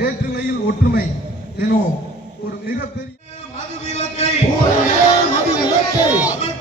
வேற்றுமையில் ஒற்றுமை எனும் ஒரு மிகப்பெரிய மது விலக்கை அமல்படுத்து அமல்படுத்து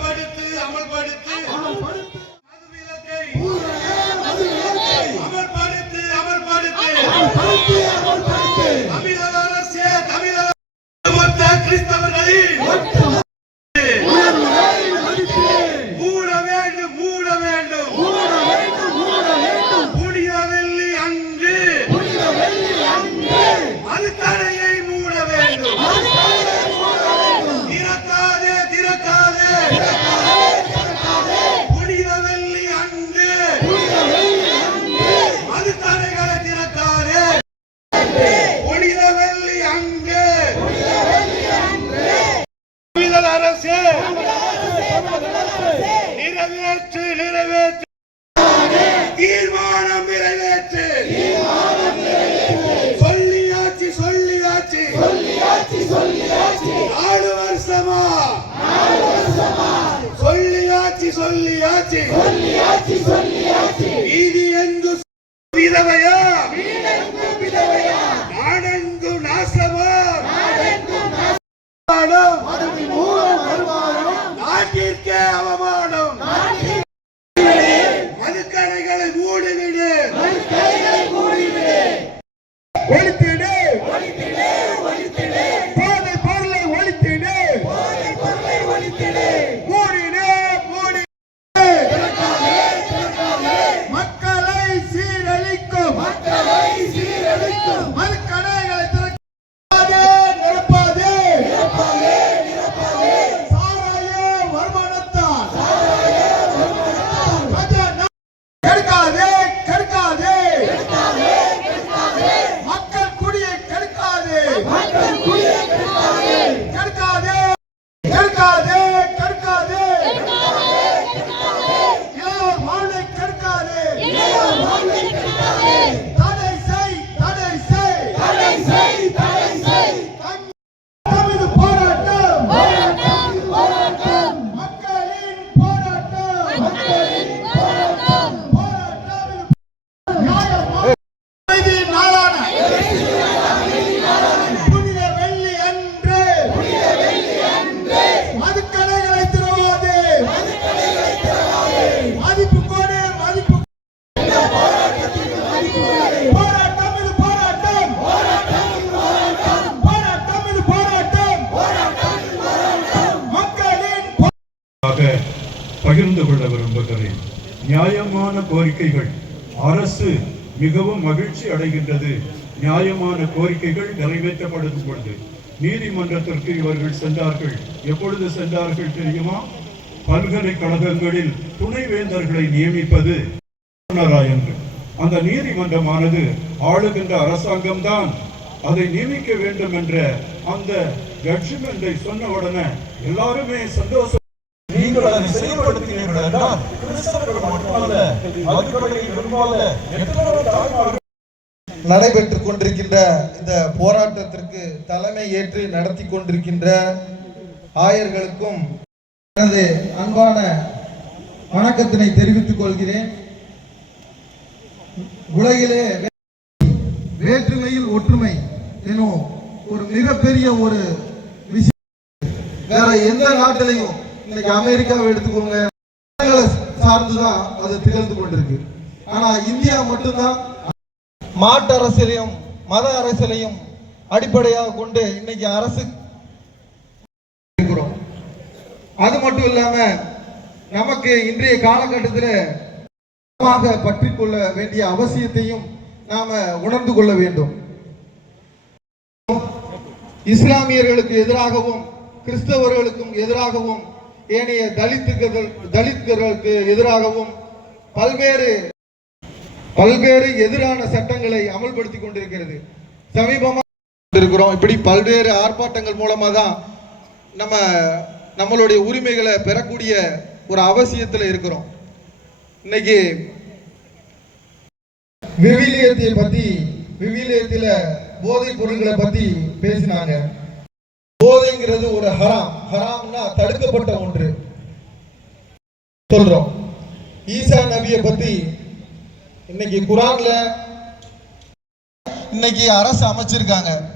நிறைவேற்று நிறைவேற்று. தீர்மானம் நிறைவேற்று. சொல்லியாச்சு சொல்லியாச்சு. சொல்லியாச்சு நாலு வருஷமா? சொல்லியாச்சு சொல்லியாச்சு. சொல்லியாச்சு சொல்லியாச்சு இது என்று விதவையா நாடெங்கு நாசமா? நாட்டிற்கே அவமா பகிர்ந்து கொள்ள விரும்புகிறேன். நியாயமான கோரிக்கைகள். அரசு மிகவும் மகிழ்ச்சி அடைகின்றது. நியாயமான கோரிக்கைகள் நிறைவேற்றப்படும் பொழுது. நீதிமன்றத்திற்கு இவர்கள் சென்றார்கள். எப்பொழுது சென்றார்கள் தெரியுமா? பல்கலைக்கழகங்களில் துணைவேந்தர்களை நியமிப்பது என்று. அந்த நீதிமன்றமானது ஆளுகின்ற அரசாங்கம்தான் அதை நியமிக்க வேண்டும் என்ற அந்த ஜட்ஜ்மெண்டை சொன்ன உடனே எல்லாருமே சந்தோஷம் நீங்கள் அதை செயல்படுத்துகிறீர்கள் என்றால் கிறிஸ்தவர்கள் மட்டுமல்ல மதுக்கடையில் விரும்பாத எத்தனை தாய்மார்கள் நடைபெற்றுக் கொண்டிருக்கின்ற இந்த போராட்டத்திற்கு தலைமை ஏற்று நடத்தி கொண்டிருக்கின்ற ஆயர்களுக்கும் எனது அன்பான வணக்கத்தினை தெரிவித்துக் கொள்கிறேன். உலகிலே வேற்றுமையில் ஒற்றுமை எனும் ஒரு மிகப்பெரிய ஒரு விஷயம். வேற எந்த நாட்டிலையும் இன்னைக்கு அமெரிக்காவை எடுத்துக்கோங்க. சார்ந்துதான் அது திகழ்ந்து கொண்டிருக்கு. ஆனா இந்தியா மட்டும்தான் மாட்டு அரசியலையும் மத அரசியலையும் அடிப்படையாக கொண்டு இன்னைக்கு அரசு இருக்கிறோம். அது மட்டும் இல்லாம நமக்கு இன்றைய காலகட்டத்தில் பற்றி கொள்ள வேண்டிய அவசியத்தையும் நாம உணர்ந்து கொள்ள வேண்டும். இஸ்லாமியர்களுக்கு எதிராகவும் கிறிஸ்தவர்களுக்கும் எதிராகவும் ஏனைய தலித்துகள் தலித்களுக்கு எதிராகவும் பல்வேறு பல்வேறு எதிரான சட்டங்களை அமல்படுத்தி கொண்டிருக்கிறது. சமீபமாக இருக்கிறோம் இப்படி பல்வேறு ஆர்ப்பாட்டங்கள் மூலமாக தான் நம்ம நம்மளுடைய உரிமைகளை பெறக்கூடிய ஒரு அவசியத்தில் இருக்கிறோம். இன்னைக்கு விவிலியத்தை பற்றி விவிலியத்தில் போதைப் பொருட்களை பற்றி பேசினாங்க. போதைங்கிறது ஒரு ஹராம். ஹராம்னா தடுக்கப்பட்ட ஒன்று. சொல்றோம். ஈசா நபியை பத்தி இன்னைக்கு குரான்ல இன்னைக்கு அரசு அமைச்சிருக்காங்க.